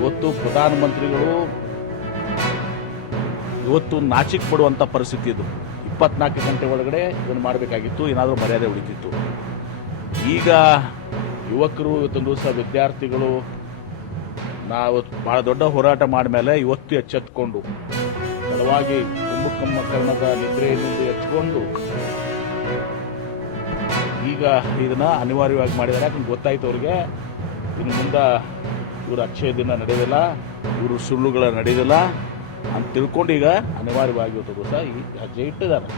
ಇವತ್ತು ಪ್ರಧಾನಮಂತ್ರಿಗಳು ಇವತ್ತು ನಾಚಿಕೆ ಪಡುವಂಥ ಪರಿಸ್ಥಿತಿ ಇದು. 24 ಗಂಟೆ ಒಳಗಡೆ ಇದನ್ನು ಮಾಡಬೇಕಾಗಿತ್ತು, ಏನಾದರೂ ಮರ್ಯಾದೆ ಉಳಿತಿತ್ತು. ಈಗ ಯುವಕರು ಇವತ್ತೊಂದು ದಿವಸ ವಿದ್ಯಾರ್ಥಿಗಳು ನಾವು ಬಹಳ ದೊಡ್ಡ ಹೋರಾಟ ಮಾಡಿದ್ಮೇಲೆ ಇವತ್ತು ಎಚ್ಚೆತ್ಕೊಂಡು ಬಲವಾಗಿ ಕುಂಭಕರ್ಣದ ನಿದ್ರೆಯಿಂದ ಎಚ್ಕೊಂಡು ಈಗ ಇದನ್ನ ಅನಿವಾರ್ಯವಾಗಿ ಮಾಡಿದ್ದಾರೆ. ಯಾಕಂದ್ರೆ ಗೊತ್ತಾಯ್ತು ಅವ್ರಿಗೆ ಇನ್ನು ಮುಂದೆ ಇವರು ಅಕ್ಷಯ ದಿನ ನಡೆಯೋದಿಲ್ಲ, ಇವರು ಸುಳ್ಳುಗಳ ನಡೆಯೋದಿಲ್ಲ ಅಂತ ತಿಳ್ಕೊಂಡು ಈಗ ಅನಿವಾರ್ಯವಾಗಿ ಇವತ್ತು ದಿವಸ ಈ ಹೆಜ್ಜೆ ಇಟ್ಟಿದ್ದಾರೆ.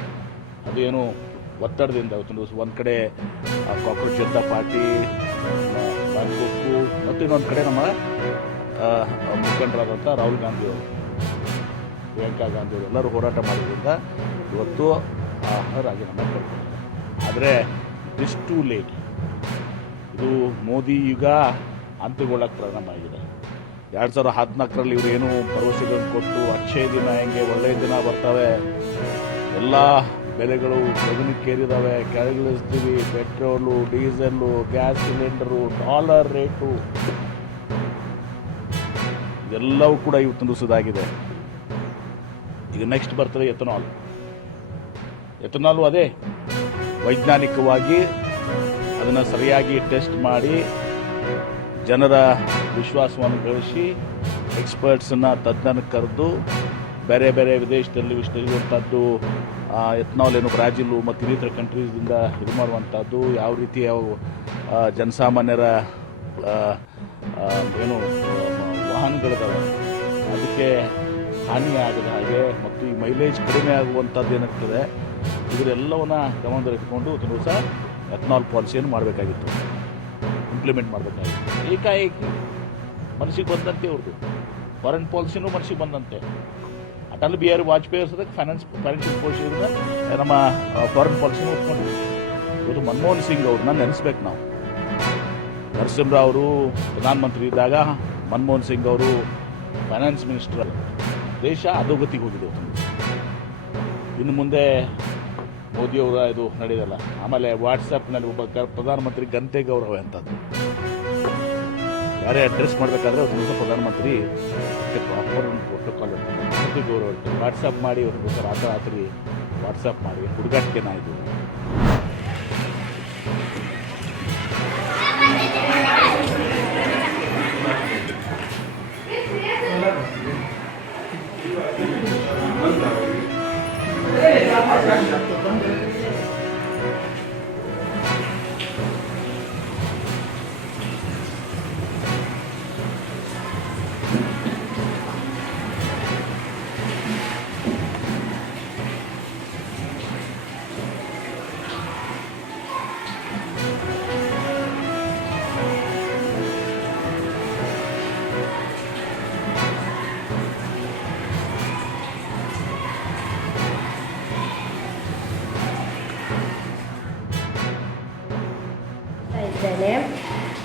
ಅದೇನು ಒತ್ತಡದಿಂದ ಇವತ್ತು ದಿವಸ ಒಂದು ಕಡೆ ಕಾಕ್ರೋಚ್ ಜನತಾ ಪಾರ್ಟಿ, ಬಾಲ್ಕೊಕ್ಕು ಮತ್ತು ಇನ್ನೊಂದು ಕಡೆ ನಮ್ಮ ಮುಖಂಡರಾದಂಥ ರಾಹುಲ್ ಗಾಂಧಿ ಅವರು, ಪ್ರಿಯಾಂಕಾ ಗಾಂಧಿ ಅವರು ಎಲ್ಲರೂ ಹೋರಾಟ ಮಾಡೋದ್ರಿಂದ ಇವತ್ತು ರಾಜೀನಾಮೆ ಪಡ್ಕೊಂಡಿದ್ದಾರೆ. ಆದರೆ ಇಸ್ ಟೂ ಲೇಟ್. ಇದು ಮೋದಿ ಯುಗ ಅಂತ್ಯಗೊಳ್ಳಕ್ಕೆ ಪ್ರಾರಂಭ ಆಗಿದೆ. 2014ರಲ್ಲಿ ಇವರೇನು ಭರವಸೆಗಳನ್ನು ಕೊಟ್ಟು ಅಕ್ಷಯ ದಿನ ಹೆಂಗೆ ಒಳ್ಳೆಯ ದಿನ ಬರ್ತವೆ, ಎಲ್ಲ ಬೆಲೆಗಳು ಗಗನಕ್ಕೇರಿದ್ದಾವೆ, ಕೆಳಗಿಳಿಸ್ತೀವಿ, petrol, diesel, gas cylinder, dollar rate ಇದೆಲ್ಲವೂ ಕೂಡ ಇವತ್ತು ದಿವಸದಾಗಿದೆ. ಈಗ ನೆಕ್ಸ್ಟ್ ಬರ್ತದೆ ಎಥನಾಲು. ಅದೇ ವೈಜ್ಞಾನಿಕವಾಗಿ ಅದನ್ನು ಸರಿಯಾಗಿ ಟೆಸ್ಟ್ ಮಾಡಿ ಜನರ ವಿಶ್ವಾಸವನ್ನು ಗಳಿಸಿ ಎಕ್ಸ್ಪರ್ಟ್ಸನ್ನು ತಜ್ಞರನ್ನು ಕರೆದು ಬೇರೆ ಬೇರೆ ವಿದೇಶದಲ್ಲಿ ಇರುವಂಥದ್ದು ಎಥನಾಲ್ ಏನು ಬ್ರಾಜಿಲು ಮತ್ತು ಇನ್ನಿತರ ಕಂಟ್ರೀಸಿಂದ ಇದು ಮಾಡುವಂಥದ್ದು, ಯಾವ ರೀತಿ ಜನಸಾಮಾನ್ಯರ ಏನು ವಾಹನಗಳಿದ್ದಾವೆ ಅದಕ್ಕೆ ಹಾನಿ ಆಗದ ಹಾಗೆ ಮತ್ತು ಈ ಮೈಲೇಜ್ ಕಡಿಮೆ ಆಗುವಂಥದ್ದು ಏನಾಗ್ತದೆ ಇದರೆಲ್ಲವನ್ನ ಗಮನದಲ್ಲಿಟ್ಟುಕೊಂಡು ಒಂದು ದಿವಸ ಎಥನಾಲ್ ಪಾಲಿಸಿಯನ್ನು ಮಾಡಬೇಕಾಗಿತ್ತು, ಇಂಪ್ಲಿಮೆಂಟ್ ಮಾಡಬೇಕಾಗಿತ್ತು. ಏಕಾಏಕಿ ಮನಸ್ಸಿಗೆ ಬಂದಂತೆ ಅವ್ರದ್ದು ಫಾರಿನ್ ಪಾಲಿಸಿನೂ ಮನಸ್ಸಿಗೆ ಬಂದಂತೆ. ಅಟಲ್ ಬಿಹಾರಿ ವಾಜಪೇಯಿ ಸದಕ್ಕೆ ಫೈನಾನ್ಷಿಯಲ್ ಪಾಲಿಸಿಯಿಂದ ನಮ್ಮ ಫಾರಿನ್ ಪಾಲಿಸಿನೂ ಒಪ್ಕೊಂಡಿದ್ವಿ. ಇವತ್ತು ಮನಮೋಹನ್ ಸಿಂಗ್ ಅವ್ರನ್ನ ನೆನೆಸ್ಬೇಕು ನಾವು. ನರಸಿಂಹರಾವ್ ಅವರು ಪ್ರಧಾನಮಂತ್ರಿ ಇದ್ದಾಗ ಮನಮೋಹನ್ ಸಿಂಗ್ ಅವರು ಫೈನಾನ್ಸ್ ಮಿನಿಸ್ಟರ್. ದೇಶ ಅಧೋಗತಿಗೆ ಹೋಗಿದೆ. ಇನ್ನು ಮುಂದೆ ಮೋದಿಯವರ ಇದು ನಡೆಯಲ್ಲ. ಆಮೇಲೆ ವಾಟ್ಸಪ್ನಲ್ಲಿ ಒಬ್ಬ ಪ್ರಧಾನಮಂತ್ರಿ ಗಂತೆ ಗೌರವ ಅಂತದ್ದು ಯಾರೇ ಅಡ್ರೆಸ್ ಮಾಡಬೇಕಾದ್ರೆ ಒಂದು ದಿವಸ ಪ್ರಧಾನಮಂತ್ರಿ ಪ್ರಾಪರ್ ಒಂದು ಪ್ರೋಟೋಕಾಲ್ ಇರ್ತದೆ, ಗಂತೆ ಗೌರವ ಇರ್ತದೆ. ವಾಟ್ಸಪ್ ಮಾಡಿ ಒಂದು ದಿವಸ ರಾತ್ರಿ ವಾಟ್ಸಪ್ ಮಾಡಿ ಹುಡುಗಾಟಿಕೆನ ಇದು.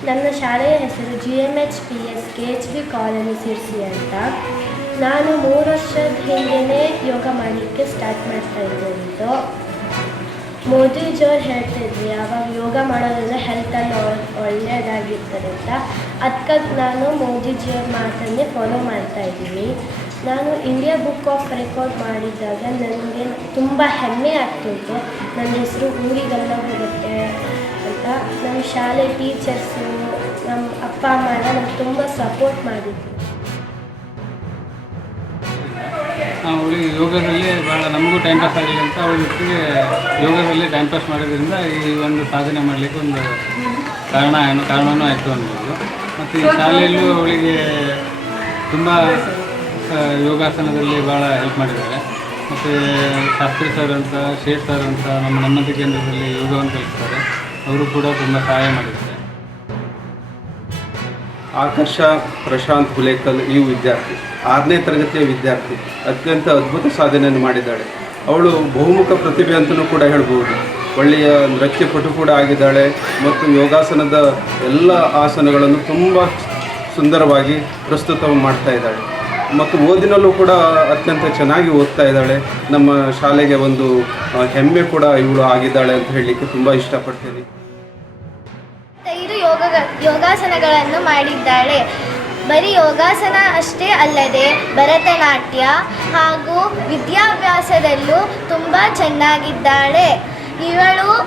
ನನ್ನ ಶಾಲೆಯ ಹೆಸರು GMHPS KHB ಕಾಲೋನಿ ಸಿರ್ಸಿ ಅಂತ. ನಾನು 3 ವರ್ಷದ ಹಿಂದೆ ಯೋಗ ಮಾಡಲಿಕ್ಕೆ ಸ್ಟಾರ್ಟ್ ಮಾಡ್ತಾ ಇದ್ದು. ಮೋದಿಜಿಯವ್ರು ಹೇಳ್ತಿದ್ವಿ ಆವಾಗ ಯೋಗ ಮಾಡೋದ್ರಿಂದ ಹೆಲ್ತಲ್ಲಿ ಒಳ್ಳೆಯದಾಗಿರ್ತದೆ ಅಂತ. ಅದಕ್ಕಾಗಿ ನಾನು ಮೋದಿಜಿಯವ್ರ ಮಾತನ್ನೇ ಫಾಲೋ ಮಾಡ್ತಾ ಇದ್ದೀನಿ. ನಾನು ಇಂಡಿಯಾ ಬುಕ್ ಆಫ್ ರೆಕಾರ್ಡ್ ಮಾಡಿದಾಗ ನನಗೆ ತುಂಬ ಹೆಮ್ಮೆ ಆಗ್ತಿತ್ತು. ನನ್ನ ಹೆಸರು ಊರಿಗೆಲ್ಲ ಹೋಗುತ್ತೆ ಅಂತ. ನಮ್ಮ ಶಾಲೆ ಟೀಚರ್ಸು, ನಮ್ಮ ಅಪ್ಪ ಅಮ್ಮ ಎಲ್ಲ ನಮ್ಗೆ ತುಂಬ ಸಪೋರ್ಟ್ ಮಾಡಿದ್ರು. ಅವಳಿಗೆ ಯೋಗದಲ್ಲಿ ಭಾಳ ನಮಗೂ ಟೈಮ್ ಪಾಸ್ ಆಗಲಿ ಅಂತ ಅವಳ ಜೊತೆಗೆ ಯೋಗದಲ್ಲಿ ಟೈಮ್ ಪಾಸ್ ಮಾಡೋದ್ರಿಂದ ಈ ಒಂದು ಸಾಧನೆ ಮಾಡಲಿಕ್ಕೆ ಒಂದು ಕಾರಣವೂ ಆಯಿತು ಅನ್ಬೋದು. ಮತ್ತು ಈ ಶಾಲೆಯಲ್ಲೂ ಅವಳಿಗೆ ತುಂಬ ಯೋಗಾಸನದಲ್ಲಿ ಭಾಳ ಹೆಲ್ಪ್ ಮಾಡಿದ್ದಾರೆ. ಮತ್ತು ಶಾಸ್ತ್ರಿ ಸರ್ ಅಂತ, ಶೇಟ್ ಸರ್ ಅಂತ ನಮ್ಮ ನೆಮ್ಮದಿ ಕೇಂದ್ರದಲ್ಲಿ ಯೋಗವನ್ನು ಕಲಿಸ್ತಾರೆ. ಅವರು ಕೂಡ ತುಂಬ ಸಹಾಯ ಮಾಡಿದ್ದಾರೆ. ಆಕರ್ಷ ಪ್ರಶಾಂತ್ ಹುಲೇಕಲ್ ಈ ವಿದ್ಯಾರ್ಥಿ 6ನೇ ತರಗತಿಯ ವಿದ್ಯಾರ್ಥಿ ಅತ್ಯಂತ ಅದ್ಭುತ ಸಾಧನೆಯನ್ನು ಮಾಡಿದ್ದಾಳೆ. ಅವಳು ಬಹುಮುಖ ಪ್ರತಿಭೆ ಅಂತಲೂ ಕೂಡ ಹೇಳ್ಬೋದು. ಒಳ್ಳೆಯ ನೃತ್ಯಪಟು ಕೂಡ ಆಗಿದ್ದಾಳೆ ಮತ್ತು ಯೋಗಾಸನದ ಎಲ್ಲ ಆಸನಗಳನ್ನು ತುಂಬ ಸುಂದರವಾಗಿ ಪ್ರಸ್ತುತ ಮಾಡ್ತಾ ಇದ್ದಾಳೆ ಮತ್ತು ಓದಿನಲ್ಲೂ ಕೂಡ ಅತ್ಯಂತ ಚೆನ್ನಾಗಿ ಓದ್ತಾ ಇದ್ದಾಳೆ. ನಮ್ಮ ಶಾಲೆಗೆ ಒಂದು ಹೆಮ್ಮೆ ಕೂಡ ಇವಳು ಆಗಿದ್ದಾಳೆ ಅಂತ ಹೇಳಲಿಕ್ಕೆ ತುಂಬ ಇಷ್ಟಪಡ್ತೀನಿ. ಯೋಗಾಸನಗಳನ್ನು ಮಾಡಿದ್ದಾಳೆ. ಬರೀ ಯೋಗಾಸನ ಅಷ್ಟೇ ಅಲ್ಲದೆ ಭರತನಾಟ್ಯ ಹಾಗೂ ವಿದ್ಯಾಭ್ಯಾಸದಲ್ಲೂ ತುಂಬ ಚೆನ್ನಾಗಿದ್ದಾಳೆ. ಇವಳು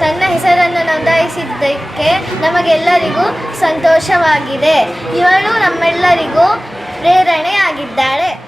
ತನ್ನ ಹೆಸರನ್ನು ನೋಂದಾಯಿಸಿದ್ದಕ್ಕೆ ನಮಗೆಲ್ಲರಿಗೂ ಸಂತೋಷವಾಗಿದೆ. ಇವಳು ನಮ್ಮೆಲ್ಲರಿಗೂ ಪ್ರೇರಣೆಯಾಗಿದ್ದಾಳೆ.